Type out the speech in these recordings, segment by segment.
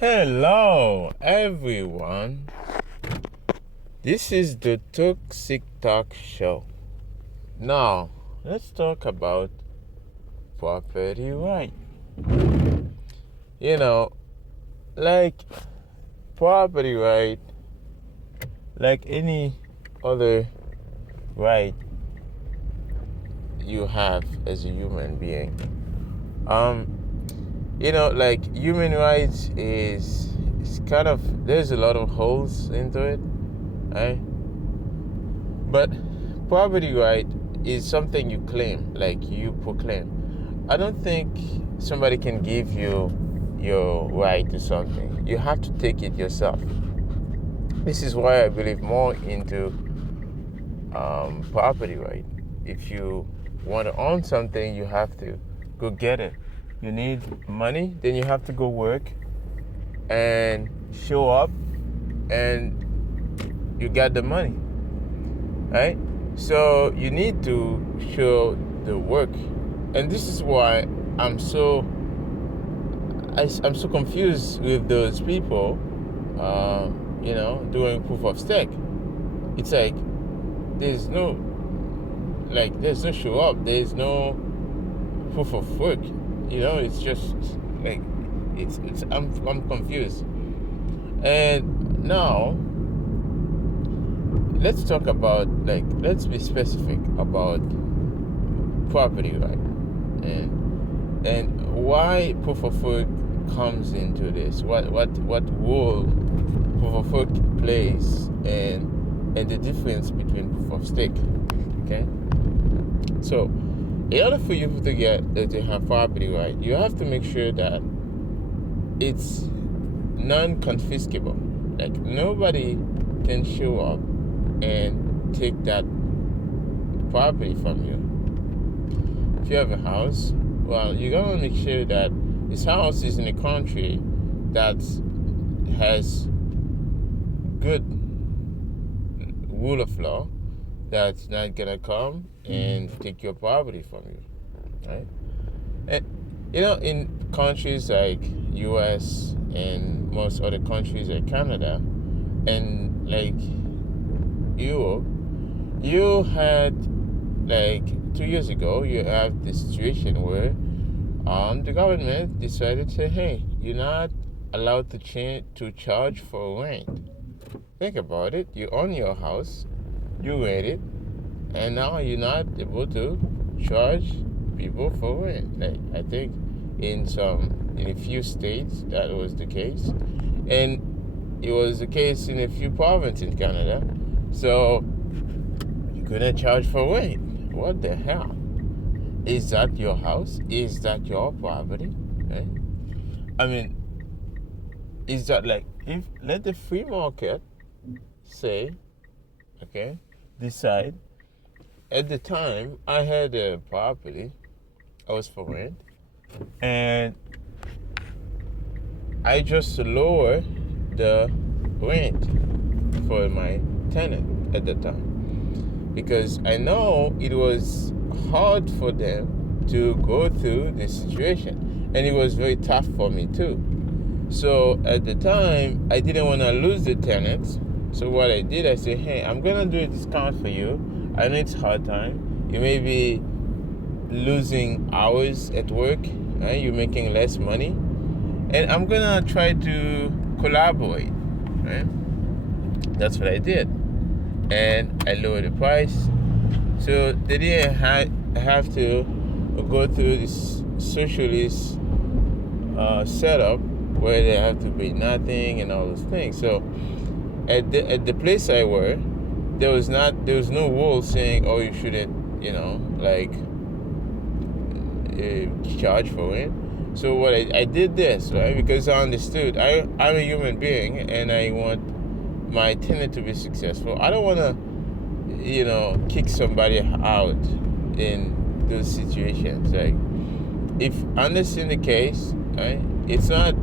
Hello, everyone. This is the Toxic Talk Show. Now, let's talk about property right. You know, like property right, like any other right you have as a human being. Like human rights is kind of, there's a lot of holes into it, right? But property right is something you claim, like you proclaim. I don't think somebody can give you your right to something. You have to take it yourself. This is why I believe more into property right. If you want to own something, you have to go get it. You need money, then you have to go work and show up, and you got the money, right? So you need to show the work, and this is why I'm so confused with those people, doing proof of stake. It's like there's no show up, there's no proof of work. It's just like it's I'm confused. And now let's talk about, let's be specific about property right and why proof of work comes into this. What role proof of work plays, and the difference between proof of stake. Okay, so in order for you to have property right, you have to make sure that it's non-confiscable. Like nobody can show up and take that property from you. If you have a house, well, you gotta make sure that this house is in a country that has good rule of law, that's not gonna come and take your property from you, right? And in countries like US and most other countries like Canada and like Europe, you had, like 2 years ago, you have this situation where the government decided to say, hey, you're not allowed to charge for rent. Think about it. You own your house, you rent it, and now you're not able to charge people for rent. Like, I think in a few states that was the case, and it was the case in a few provinces in Canada. So you couldn't charge for rent. What the hell? Is that your house? Is that your property? Right? I mean, is that like, if let the free market say, okay, decide. At the time, I had a property. I was for rent, and I just lower the rent for my tenant at the time, because I know it was hard for them to go through this situation, and it was very tough for me too. So at the time, I didn't want to lose the tenants. So what I did, I said, hey, I'm gonna do a discount for you. I know it's hard time. You may be losing hours at work, right? You're making less money, and I'm gonna try to collaborate, right? That's what I did, and I lowered the price, so they didn't have to go through this socialist setup where they have to pay nothing and all those things. So at the place I were, there was no rule saying, oh, you shouldn't, charge for it. So what I did this, right? Because I understood I'm a human being, and I want my tenant to be successful. I don't want to, kick somebody out in those situations. Like, if I understand the case, right, it's not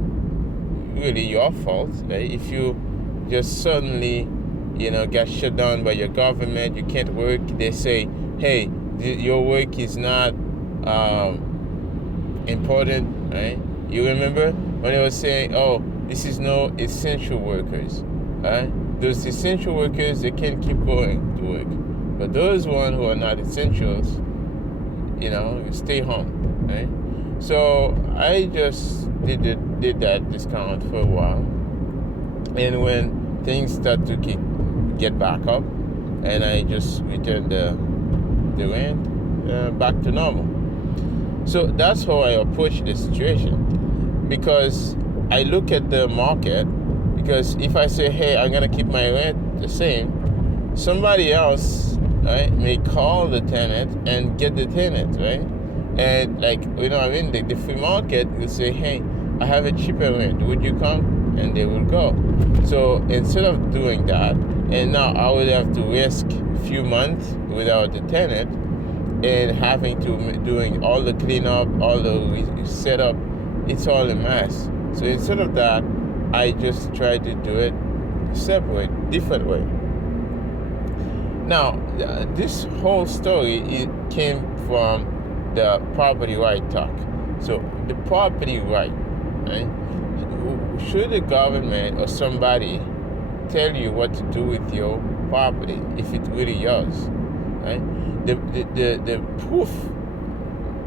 really your fault, right? If you just suddenly, get shut down by your government, you can't work, they say, hey, your work is not important, right? You remember when they were saying, oh, this is no essential workers, right? Those essential workers, they can keep going to work. But those ones who are not essentials, stay home, right? So I just did that discount for a while. And when things start to get back up, and I just returned the rent back to normal. So that's how I approach the situation, because I look at the market. Because if I say, hey, I'm gonna keep my rent the same, somebody else, right, may call the tenant and get the tenant, right? And the free market will say, hey, I have a cheaper rent, would you come? And they will go. So instead of doing that, and now I would have to risk a few months without the tenant and having to doing all the cleanup, all the setup, it's all a mess. So instead of that, I just try to do it separate, different way. Now, this whole story, it came from the property right talk. So the property right? Should the government or somebody tell you what to do with your property if it's really yours, right? The proof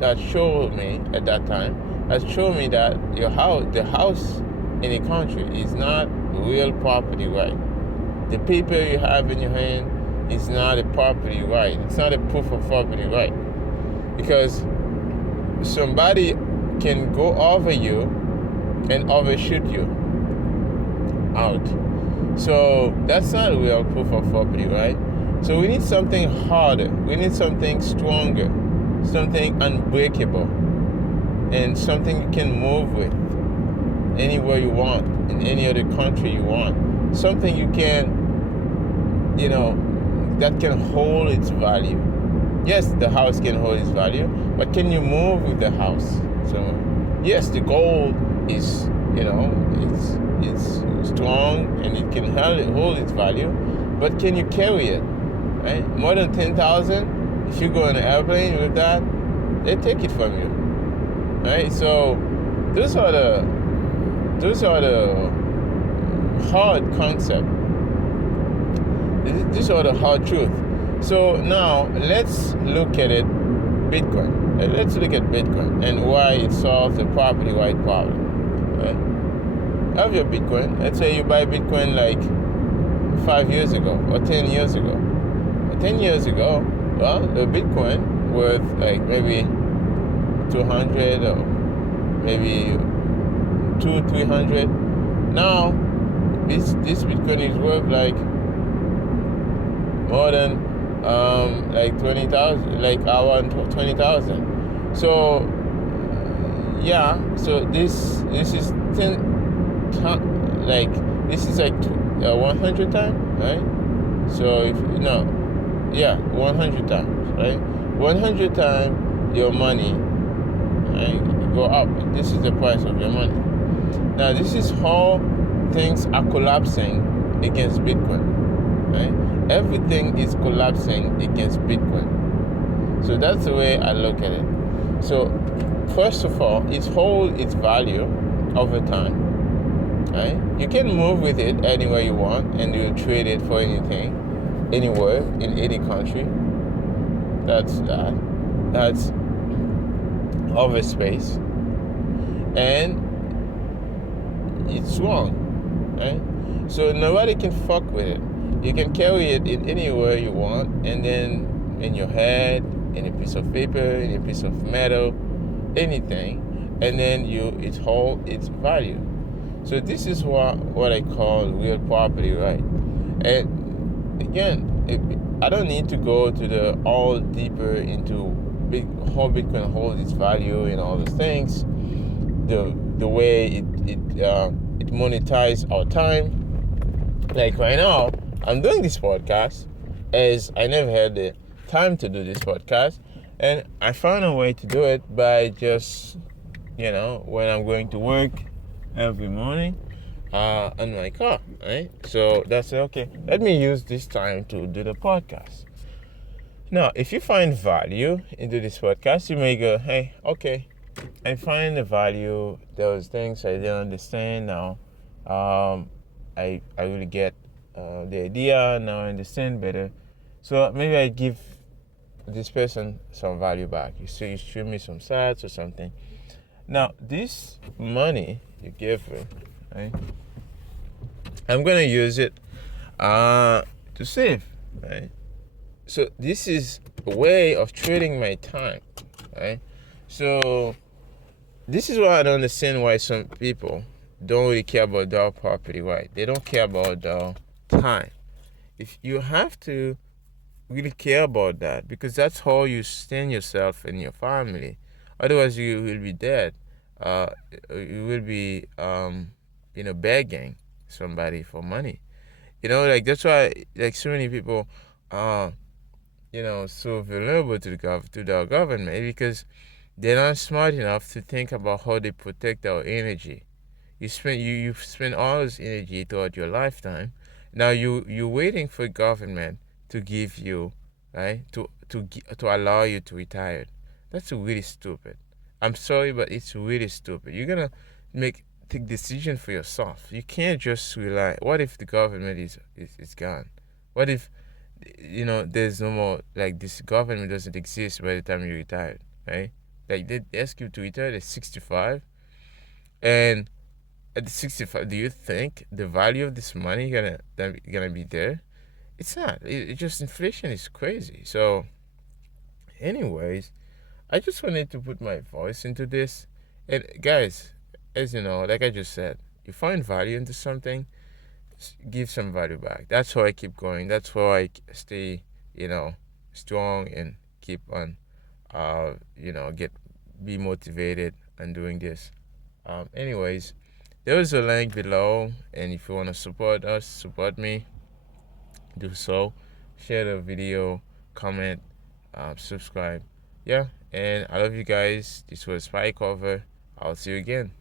that showed me at that time has shown me that the house in a country is not real property right. The paper you have in your hand is not a property right. It's not a proof of property right, because somebody can go over you and overshoot you out. So that's not a real proof of property right. So we need something harder. We need something stronger, something unbreakable, and something you can move with anywhere you want, in any other country you want. Something you can, that can hold its value. Yes, the house can hold its value, but can you move with the house? So, yes, the gold is, it's strong and it can hold its value, but can you carry it? Right? More than 10,000, if you go on an airplane with that, they take it from you. Right? So those are the hard concept. These are the hard truth. So now let's look at it, Bitcoin. Let's look at Bitcoin and why it solves the property right problem. Right? Have your Bitcoin. Let's say you buy Bitcoin like 5 years ago or 10 years ago. 10 years ago, well, the Bitcoin worth like maybe 200 or maybe 200-300. Now this Bitcoin is worth like more than like 20,000, like around 20,000. So so this is 10, like this is like 100 times, right? So if 100 times, right? 100 times your money, right, go up. This is the price of your money. Now this is how things are collapsing against Bitcoin, right? Everything is collapsing against Bitcoin. So that's the way I look at it. So first of all, it holds its value over time, right? You can move with it anywhere you want and you trade it for anything, anywhere, in any country. That's over space. And it's strong, right? So nobody can fuck with it. You can carry it in anywhere you want, and then in your head, in a piece of paper, in a piece of metal, anything, and then it holds its value. So this is what I call real property right. And again, I don't need to go to the all deeper into how Bitcoin holds its value and all those things, the way it monetizes our time. Like right now, I'm doing this podcast as I never had the time to do this podcast, and I found a way to do it by just, when I'm going to work every morning on my car, right? So that's okay. Let me use this time to do the podcast. Now, if you find value into this podcast, you may go, hey, okay, I find the value. There was things I didn't understand. Now, I really get the idea. Now I understand better. So maybe I give this person some value back. You say you stream me some sats or something. Now this money you give me, right? I'm gonna use it to save, right? So this is a way of trading my time, right? So this is why I don't understand why some people don't really care about their property right. They don't care about the time. If you have to really care about that, because that's how you sustain yourself and your family. Otherwise, you will be dead. Uh, you will be, begging somebody for money. Like that's why, like so many people, uh, so vulnerable to the government because they're not smart enough to think about how they protect our energy. You've spent all this energy throughout your lifetime. Now you're waiting for government to give you, right, to allow you to retire. That's really stupid. I'm sorry, but it's really stupid. You're gonna take decision for yourself. You can't just rely. What if the government is gone? What if there's no more, like, this government doesn't exist by the time you retire, right? Like they ask you to retire at 65, and at the 65, do you think the value of this money gonna be there? It's not. It just, inflation is crazy. So, anyways, I just wanted to put my voice into this. And guys, as you know, like I just said, you find value into something, give some value back. That's how I keep going. That's how I stay, strong and keep on, get be motivated and doing this. Anyways, there is a link below, and if you want to support us, support me, do so. Share the video, comment, subscribe. Yeah, and I love you guys. This was Spy Cover. I'll see you again.